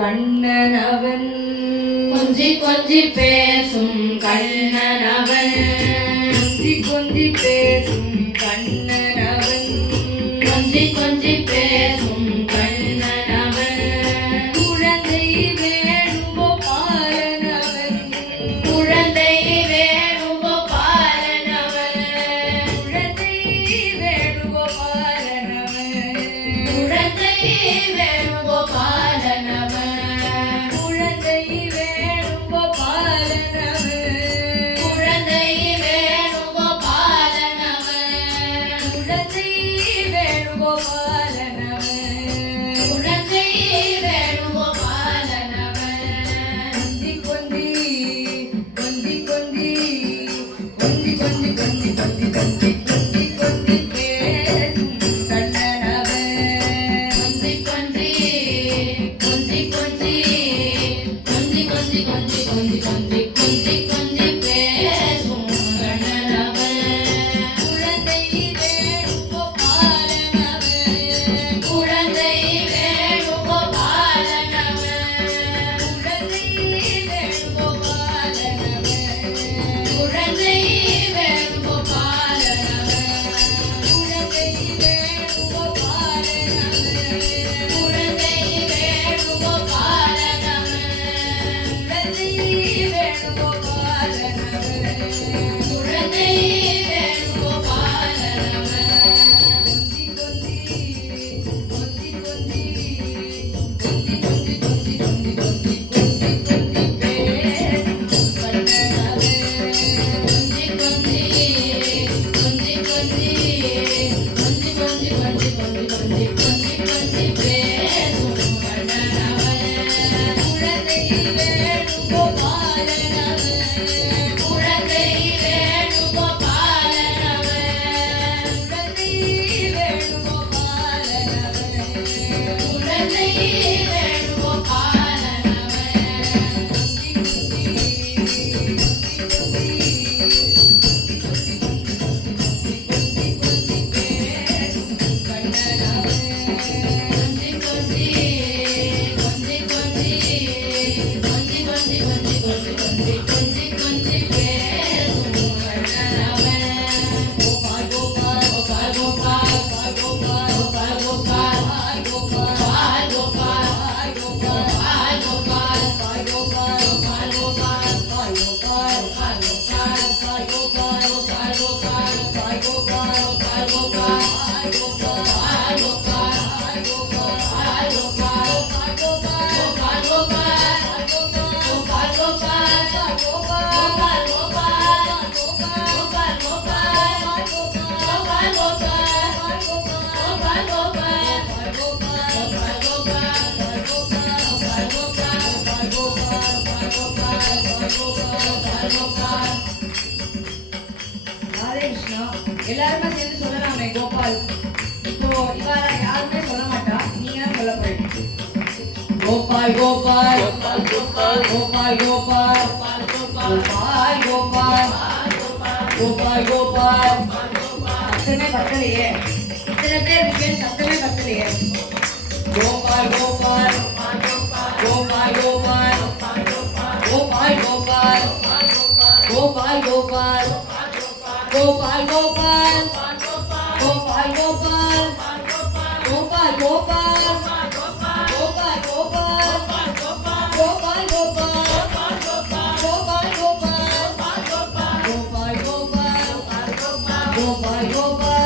கண்ணனவன் கொஞ்சி கொஞ்சி பேசும் கண்ணனவன் கொஞ்சி கொஞ்சி பேசும் கண்ணனவன் கொஞ்சி கொஞ்சி பேசும் கண்ணனவன் குழந்தை வேணுகோபாலனவன் குழந்தை வேணுகோபாலனவன் குழந்தை வேணுகோபாலனவன் குழந்தை வேணுகோபாலனவன் குழந்தை வேணுகோபாலனவன் குழந்தை வேணுகோபாலனவன் குழந்தை வேணுகோபாலனவன் குழந்தை வேணுகோபாலனவன் கொஞ்சி கொஞ்சி கொஞ்சி கொஞ்சி கொஞ்சி கொஞ்சி கொஞ்சி கொஞ்சி கொஞ்சி கொஞ்சி பேசும் கண்ணனவன் கொஞ்சி கொஞ்சி கொஞ்சி கொஞ்சி கொஞ்சி கொஞ்சி கொஞ்சி கொஞ்சி கொஞ்சி கொஞ்சி கொஞ்சி பேசும் கண்ணனவன் குழந்தை வேணுகோபாலனவன் குழந்தை வேணுகோபாலனவன் குழந்தை வேணுகோபாலனவன் குழந்தை வேணுகோபாலனவன் குழந்தை வேணுகோபாலனவன் குழந்தை வேணுகோபாலனவன் குழந்தை எல்லாருமே சேர்ந்து சொல்லலாமே கோபால். இப்போ இவார யாருமே சொல்ல மாட்டா, நீங்க சொல்ல போறீங்க. கோபால் கோபால் கோபால் கோபால் கோபால் கோபால் கோபால் கோபால் சத்தமே பத்தலையே. இத்தனை பேர் இருக்கேன், சத்தமே பத்தலையே. Gopal Gopal Gopal Gopal Gopal Gopal Gopal Gopal Gopal Gopal Gopal Gopal Gopal Gopal Gopal Gopal Gopal Gopal Gopal Gopal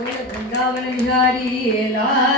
Vrindavan Bihari लाल